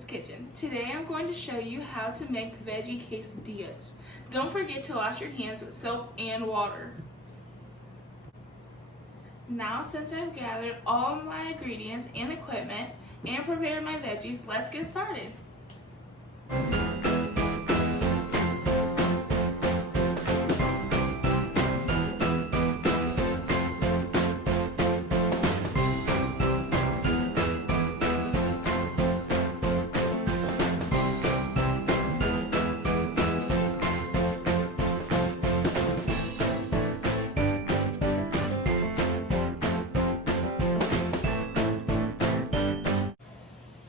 Parrish's Kitchen. Today I'm going to show you how to make veggie quesadillas. Don't forget to wash your hands with soap and water. Now, since I've gathered all my ingredients and equipment and prepared my veggies, let's get started.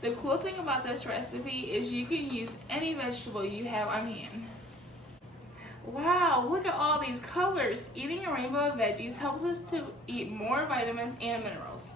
The cool thing about this recipe is you can use any vegetable you have on hand. Wow, look at all these colors! Eating a rainbow of veggies helps us to eat more vitamins and minerals.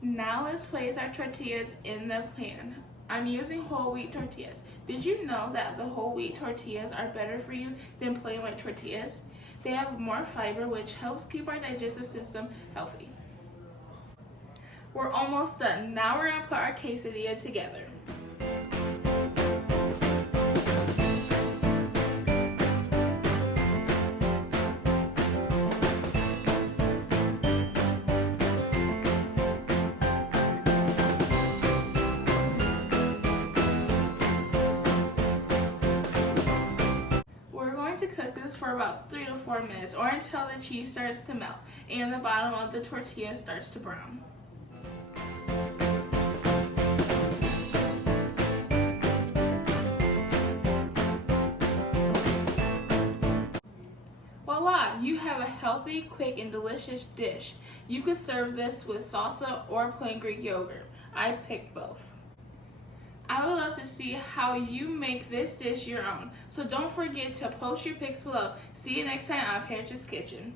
Now let's place our tortillas in the pan. I'm using whole wheat tortillas. Did you know that the whole wheat tortillas are better for you than plain white tortillas? They have more fiber, which helps keep our digestive system healthy. We're almost done. Now we're gonna put our quesadilla together. To cook this for about 3 to 4 minutes or until the cheese starts to melt and the bottom of the tortilla starts to brown. Voila! You have a healthy, quick, and delicious dish. You could serve this with salsa or plain Greek yogurt. I picked both. I would love to see how you make this dish your own, so don't forget to post your pics below. See you next time on Parrish's Kitchen.